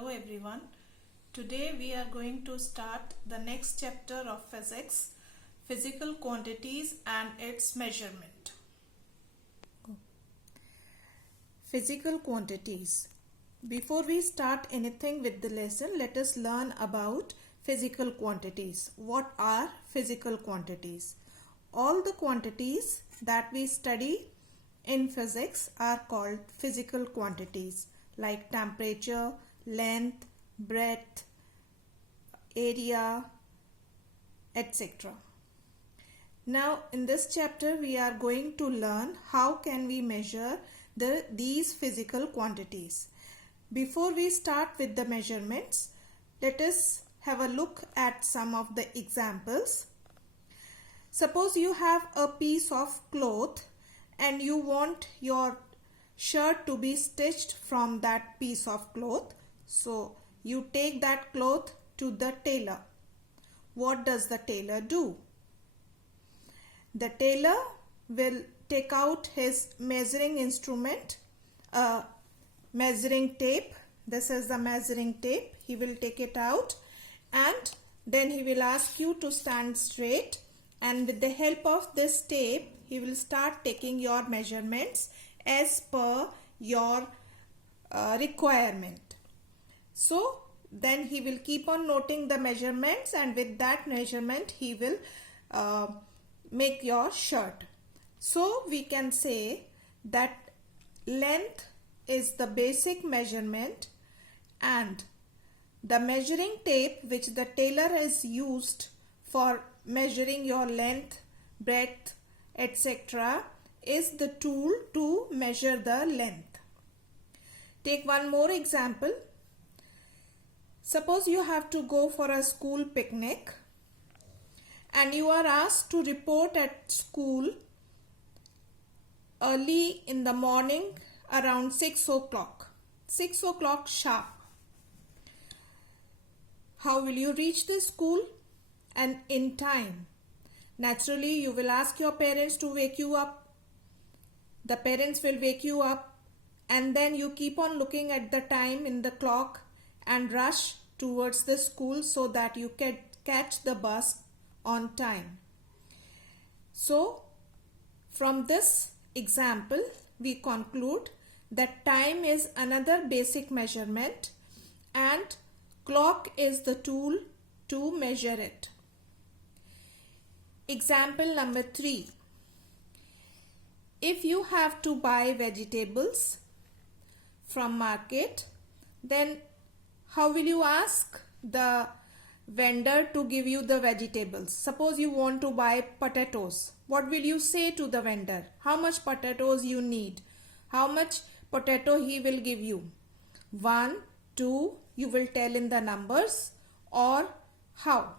Hello everyone. Today we are going to start the next chapter of physics, physical quantities and its measurement. Physical quantities. Before we start anything with the lesson, let us learn about physical quantities. What are physical quantities? All the quantities that we study in physics are called physical quantities, like temperature, length, breadth, area, etc. Now in this chapter we are going to learn how can we measure these physical quantities. Before we start with the measurements, let us have a look at some of the examples. Suppose you have a piece of cloth and you want your shirt to be stitched from that piece of cloth. So you take that cloth to the tailor. What does the tailor do? The tailor will take out his measuring instrument, a measuring tape. This is the measuring tape. He will take it out and then he will ask you to stand straight, and with the help of this tape he will start taking your measurements as per your requirement. So then he will keep on noting the measurements, and with that measurement he will make your shirt. So we can say that length is the basic measurement, and the measuring tape which the tailor has used for measuring your length, breadth, etc. is the tool to measure the length. Take one more example. Suppose you have to go for a school picnic and you are asked to report at school early in the morning around 6 o'clock. 6 o'clock sharp. How will you reach the school and in time? Naturally, you will ask your parents to wake you up. The parents will wake you up, and then you keep on looking at the time in the clock and rush towards the school so that you can catch the bus on time. So, from this example, we conclude that time is another basic measurement and clock is the tool to measure it. Example number 3. If you have to buy vegetables from market, then how will you ask the vendor to give you the vegetables? Suppose you want to buy potatoes. What will you say to the vendor? How much potatoes you need? How much potato he will give you? 1, 2, you will tell in the numbers, or how?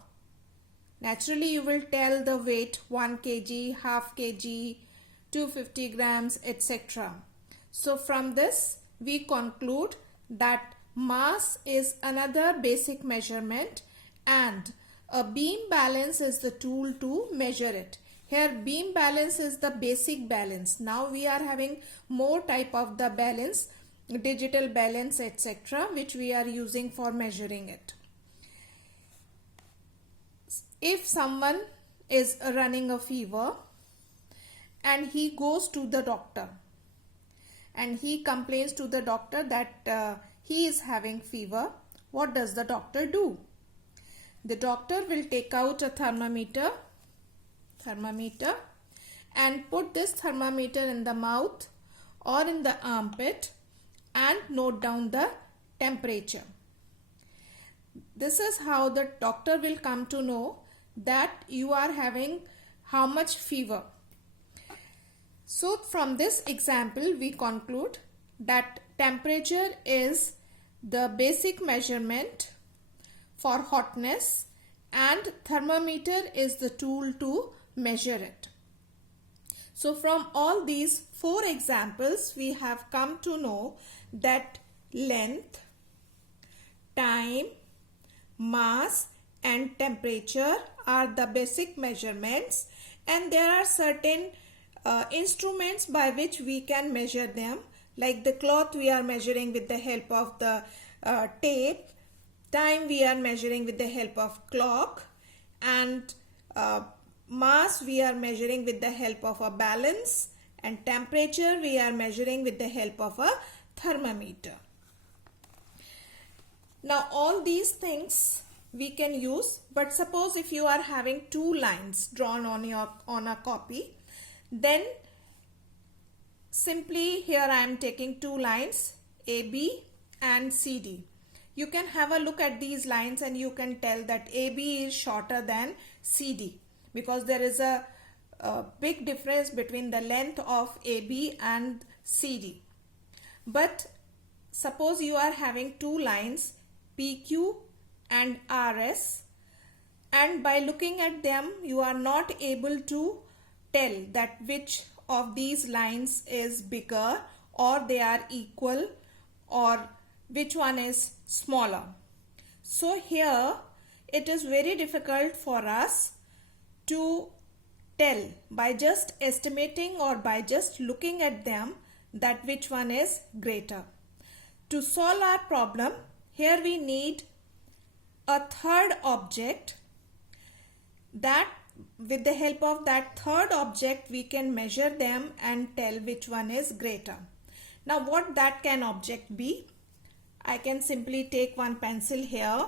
Naturally, you will tell the weight, 1 kg, half kg, 250 grams, etc. So from this, we conclude that mass is another basic measurement and a beam balance is the tool to measure it. Here beam balance is the basic balance. Now we are having more type of the balance, digital balance, etc., which we are using for measuring it. If someone is running a fever and he goes to the doctor and he complains to the doctor that he is having fever, what does the doctor do? The doctor will take out a thermometer and put this thermometer in the mouth or in the armpit and note down the temperature. This is how the doctor will come to know that you are having how much fever. So from this example we conclude that temperature is the basic measurement for hotness and thermometer is the tool to measure it. So from all these 4 examples we have come to know that length, time, mass and temperature are the basic measurements, and there are certain instruments by which we can measure them, like the cloth we are measuring with the help of the tape. Time we are measuring with the help of clock, and mass we are measuring with the help of a balance, and temperature we are measuring with the help of a thermometer. Now all these things we can use, but suppose if you are having two lines drawn on a copy, then simply here I am taking two lines AB and CD. You can have a look at these lines and you can tell that AB is shorter than CD because there is a big difference between the length of AB and CD. But suppose you are having two lines PQ and RS, and by looking at them you are not able to tell that which of these lines is bigger or they are equal or which one is smaller. So here it is very difficult for us to tell by just estimating or by just looking at them that which one is greater. To solve our problem, here we need a third object, that with the help of that third object we can measure them and tell which one is greater. Now what that can object be? I can simply take one pencil here,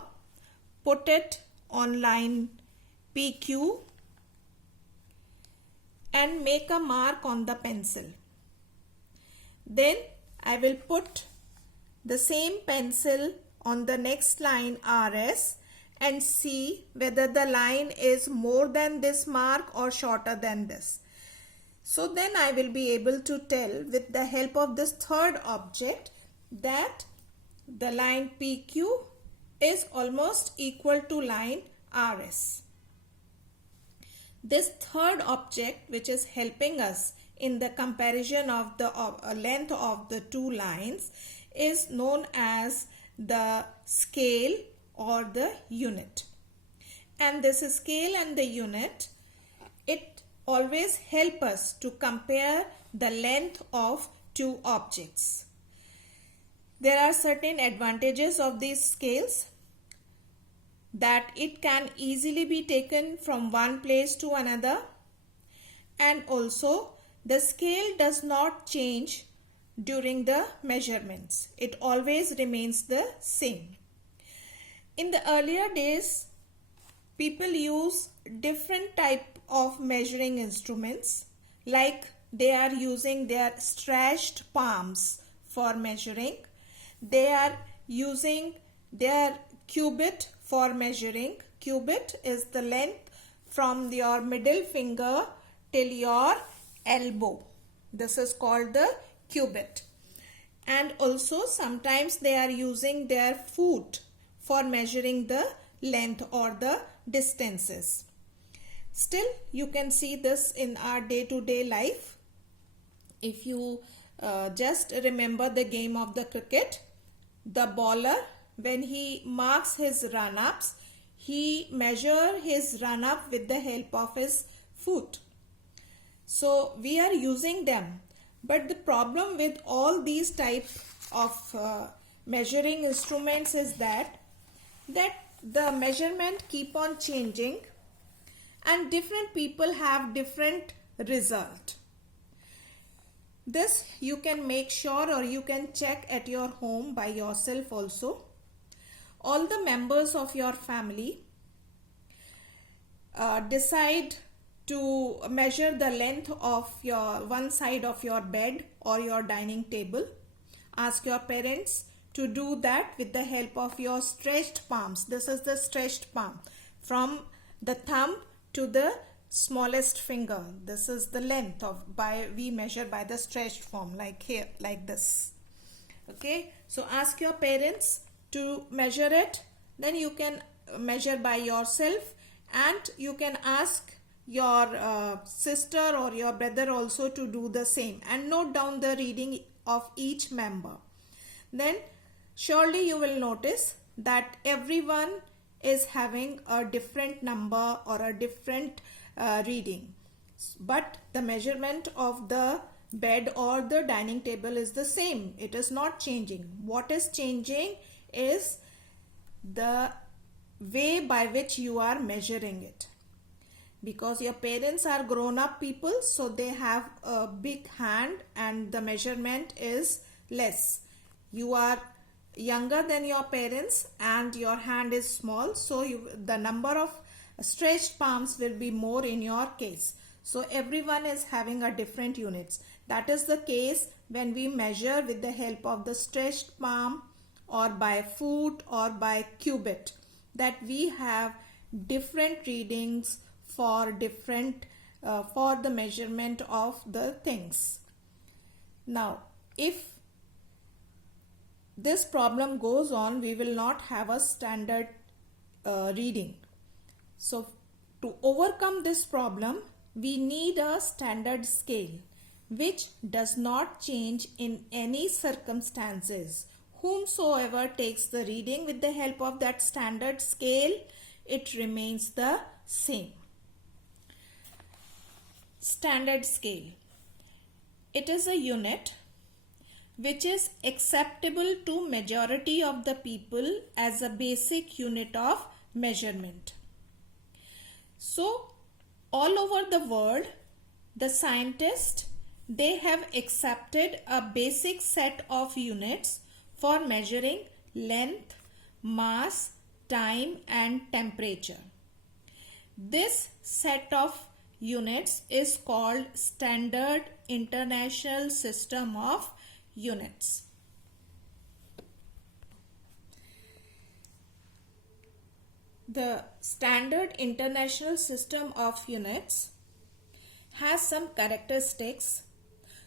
put it on line PQ and make a mark on the pencil. Then I will put the same pencil on the next line RS and see whether the line is more than this mark or shorter than this. So then I will be able to tell with the help of this third object that the line PQ is almost equal to line RS. This third object, which is helping us in the comparison of the length of the two lines, is known as the scale or the unit. And this scale and the unit, it always help us to compare the length of two objects. There are certain advantages of these scales, that it can easily be taken from one place to another, and also the scale does not change during the measurements. It always remains the same. In the earlier days, people use different type of measuring instruments, like they are using their stretched palms for measuring. They are using their cubit for measuring. Cubit is the length from your middle finger till your elbow. This is called the cubit. And also sometimes they are using their foot for measuring the length or the distances. Still, you can see this in our day-to-day life. If you just remember the game of the cricket, the bowler, when he marks his run-ups, he measures his run-up with the help of his foot. So we are using them. But the problem with all these type of measuring instruments is that the measurement keep on changing and different people have different result. This you can make sure or you can check at your home by yourself also. All the members of your family decide to measure the length of your one side of your bed or your dining table. Ask your parents to do that with the help of your stretched palms. This is the stretched palm from the thumb to the smallest finger. This is the length of we measure by the stretched form, like here, like this. Okay, so ask your parents to measure it. Then you can measure by yourself, and you can ask your sister or your brother also to do the same and note down the reading of each member. Then surely you will notice that everyone is having a different number or a different reading, but the measurement of the bed or the dining table is the same. It is not changing. What is changing is the way by which you are measuring it. Because your parents are grown up people, so they have a big hand and the measurement is less. You are younger than your parents and your hand is small, so the number of stretched palms will be more in your case. So everyone is having a different units. That is the case when we measure with the help of the stretched palm or by foot or by cubit, that we have different readings for different for the measurement of the things. Now, if this problem goes on, we will not have a standard reading. So, to overcome this problem, we need a standard scale which does not change in any circumstances. Whomsoever takes the reading with the help of that standard scale, it remains the same. Standard scale. It is a unit which is acceptable to majority of the people as a basic unit of measurement. So, all over the world, the scientists, they have accepted a basic set of units for measuring length, mass, time and temperature. This set of units is called Standard International System of Units. The Standard International System of Units has some characteristics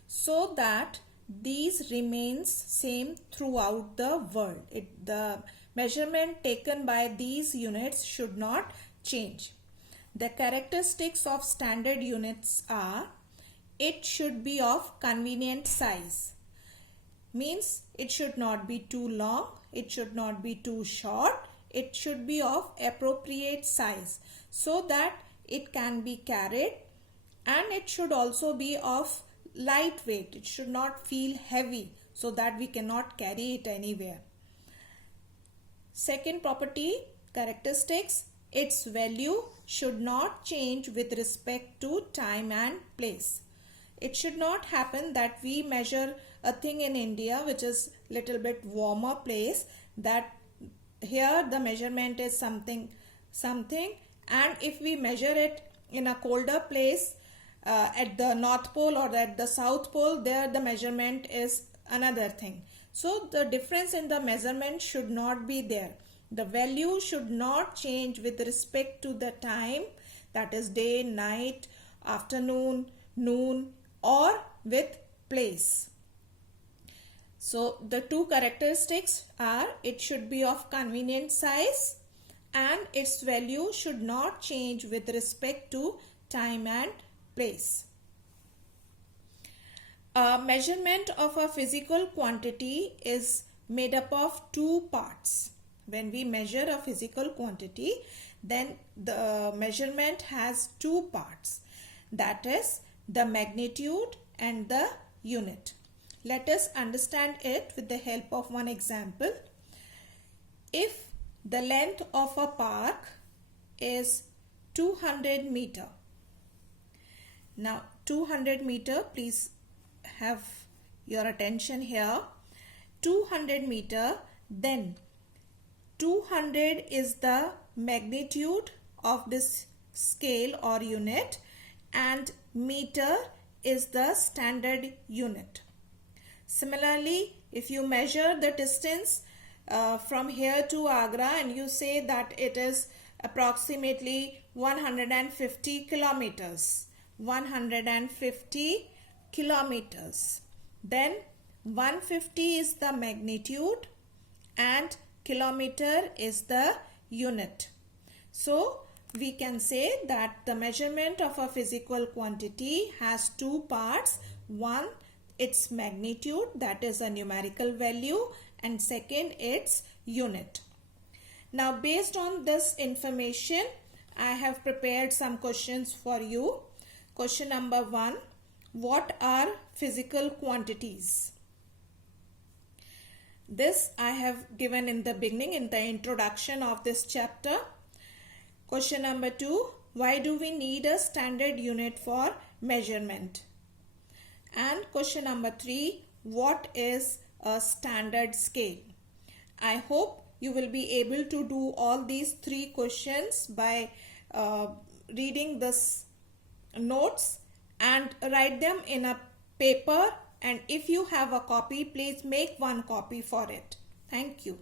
so that these remains same throughout the world. The measurement taken by these units should not change. The characteristics of standard units are: it should be of convenient size. Means it should not be too long, it should not be too short, it should be of appropriate size so that it can be carried, and it should also be of lightweight. It should not feel heavy so that we cannot carry it anywhere. Second property, characteristics, its value should not change with respect to time and place. It should not happen that we measure a thing in India which is little bit warmer place, that here the measurement is something and if we measure it in a colder place at the North Pole or at the South Pole, there the measurement is another thing. So the difference in the measurement should not be there. The value should not change with respect to the time, that is day, night, afternoon, noon, or with place. So the two characteristics are: it should be of convenient size and its value should not change with respect to time and place. A measurement of a physical quantity is made up of two parts. When we measure a physical quantity, then the measurement has two parts. That is the magnitude and the unit. Let us understand it with the help of one example. If the length of a park is 200 meter. Now 200 meter, please have your attention here. 200 meter, then 200 is the magnitude of this scale or unit and meter is the standard unit. Similarly, if you measure the distance from here to Agra and you say that it is approximately 150 kilometers, 150 kilometers, then 150 is the magnitude and kilometer is the unit. So we can say that the measurement of a physical quantity has two parts. One, its magnitude, that is a numerical value, and second, its unit. Now based on this information, I have prepared some questions for you. Question number 1. What are physical quantities? This I have given in the beginning, in the introduction of this chapter. Question number 2. Why do we need a standard unit for measurement? And question number 3. What is a standard scale? I hope you will be able to do all these 3 questions by reading this notes and write them in a paper, and if you have a copy, please make one copy for it. Thank you.